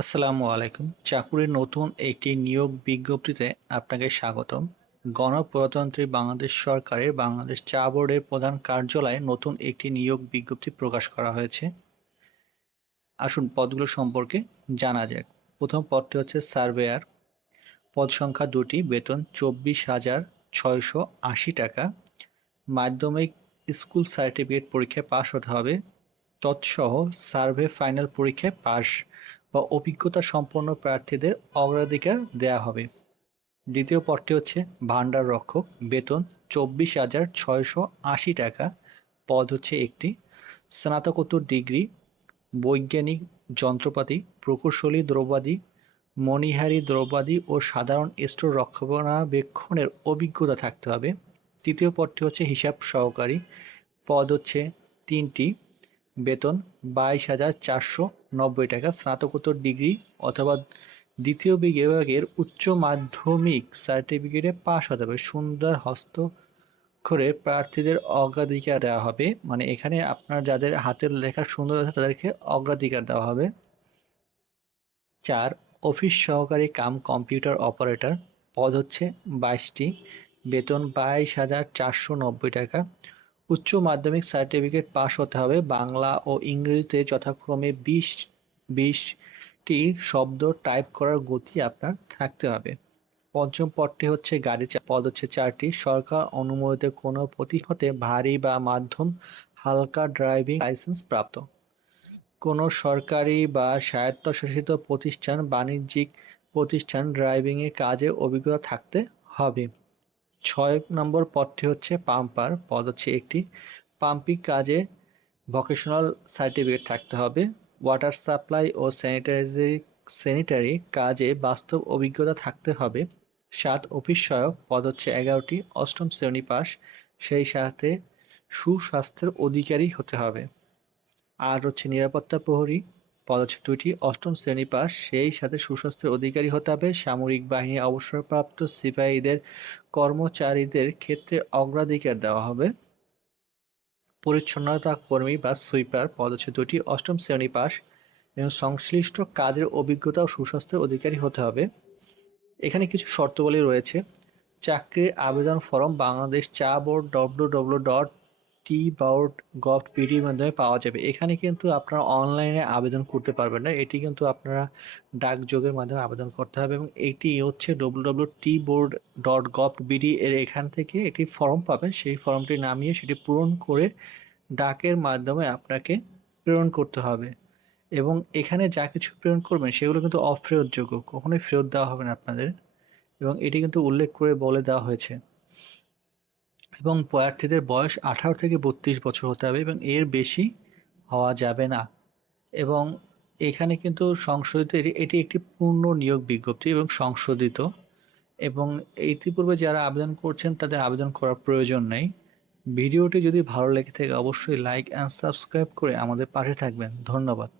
আসসালামু আলাইকুম। চাকুরির নতুন একটি নিয়োগ বিজ্ঞপ্তিতে আপনাকে স্বাগতম। গণপ্রজাতন্ত্রী বাংলাদেশ সরকারের বাংলাদেশ চা বোর্ডের প্রধান কার্যালয়ে নতুন একটি নিয়োগ বিজ্ঞপ্তি প্রকাশ করা হয়েছে। আসুন পদগুলো সম্পর্কে জানা যাক। প্রথম পদটি হচ্ছে সার্ভেয়ার। পদ সংখ্যা দুটি, বেতন চব্বিশ হাজার ছয়শো আশি টাকা। মাধ্যমিক স্কুল সার্টিফিকেট পরীক্ষায় পাশ হতে হবে। তৎসহ সার্ভে ফাইনাল পরীক্ষায় পাশ। বা অভিজ্ঞতা সম্পন্ন প্রার্থীদের অগ্রাধিকার দেয়া হবে। দ্বিতীয় পদটি হচ্ছে ভান্ডার রক্ষক। বেতন চব্বিশ হাজার ছয়শো আশি টাকা। পদ হচ্ছে একটি স্নাতকোত্তর ডিগ্রি, বৈজ্ঞানিক যন্ত্রপাতি, প্রকৌশলী দ্রব্যাদি, মণিহারি দ্রব্যাদি ও সাধারণ স্টোর রক্ষণাবেক্ষণের অভিজ্ঞতা থাকতে হবে। তৃতীয় পদটি হচ্ছে হিসাব সহকারী। পদ হচ্ছে তিনটি বেতন বাইশ হাজার চারশো নব্বই টাকা, স্নাতকোত্তর ডিগ্রি অথবা দ্বিতীয় বিভাগের উচ্চ মাধ্যমিক সার্টিফিকেটে পাশ হতে হবে। সুন্দর হস্তক্ষরে প্রার্থীদের অগ্রাধিকার দেওয়া হবে। মানে এখানে আপনার যাদের হাতের লেখা সুন্দর আছে তাদেরকে অগ্রাধিকার দেওয়া হবে। চার, অফিস সহকারী কাম কম্পিউটার অপারেটর, পদ হচ্ছে বাইশটি। বেতন বাইশ হাজার চারশো নব্বই টাকা। উচ্চ মাধ্যমিক সার্টিফিকেট পাশ হতে হবে। বাংলা ও ইংরেজিতে যথাক্রমে বিশ বিশটি শব্দ টাইপ করার গতি আপনার থাকতে হবে। পঞ্চম পদটি হচ্ছে গাড়ি পদ হচ্ছে চারটি। সরকার অনুমোদিত কোনো প্রতিষ্ঠাতে ভারী বা মাধ্যম হালকা ড্রাইভিং লাইসেন্স প্রাপ্ত। কোনো সরকারি বা স্বায়ত্তশাসিত প্রতিষ্ঠান বাণিজ্যিক প্রতিষ্ঠান ড্রাইভিংয়ের কাজে অভিজ্ঞতা থাকতে হবে। ছয় নম্বর পদটি হচ্ছে পাম্পার, পদ হচ্ছে একটি। পাম্পিং কাজে ভোকেশনাল সার্টিফিকেট থাকতে হবে। ওয়াটার সাপ্লাই ও স্যানিটাইজারি স্যানিটারি কাজে বাস্তব অভিজ্ঞতা থাকতে হবে। সাত, অফিস সহায়ক, পদ হচ্ছে এগারোটি, অষ্টম শ্রেণি পাস। সেই সাথে সুস্বাস্থ্যের অধিকারী হতে হবে। আর হচ্ছে নিরাপত্তা প্রহরী পদ হচ্ছে দুইটি অষ্টম শ্রেণি পাস, সেই সাথে সুস্বাস্থ্যের অধিকারী হতে হবে। সামরিক বাহিনী অবসরপ্রাপ্ত সিপাহীদের কর্মচারীদের ক্ষেত্রে অগ্রাধিকার দেওয়া হবে। পরিচ্ছন্নতা কর্মী বা সুইপার পদ হচ্ছে দুটি অষ্টম শ্রেণি পাস এবং সংশ্লিষ্ট কাজের অভিজ্ঞতা ও সুস্বাস্থ্যের অধিকারী হতে হবে। এখানে কিছু শর্তাবলী রয়েছে। চাকরির আবেদন ফর্ম বাংলাদেশ চা board W W dot tea board gov পিডির মাধ্যমে পাওয়া যাবে? এখানে কিন্তু আপনারা অনলাইনে আবেদন করতে পারবেন না। এটি কিন্তু আপনারা ডাকযোগের মাধ্যমে আবেদন করতে হবে এবং এটি হচ্ছে W W tea board dot gov BD এর এখান থেকে একটি ফর্ম পাবেন। সেই ফর্মটি নামিয়ে সেটি পূরণ করে ডাকের মাধ্যমে আপনাকে প্রেরণ করতে হবে এবং এখানে যা কিছু প্রেরণ করবেন সেগুলো কিন্তু অফেরতযোগ্য কখনোই ফেরত দেওয়া হবে না আপনাদের এবং এটি কিন্তু উল্লেখ করে বলে দেওয়া হয়েছে। এবং প্রার্থীদের বয়স আঠারো থেকে বত্রিশ বছর হতে হবে এবং এর বেশি হওয়া যাবে না। এবং এখানে কিন্তু সংশোধিত এটি- একটি পূর্ণ নিয়োগ বিজ্ঞপ্তি এবং সংশোধিত। এবং ইতিপূর্বে যারা আবেদন করছেন তাদের আবেদন করার প্রয়োজন নেই। ভিডিওটি যদি ভালো লেগে থাকে, অবশ্যই লাইক অ্যান্ড সাবস্ক্রাইব করে আমাদের পাশে থাকবেন। ধন্যবাদ।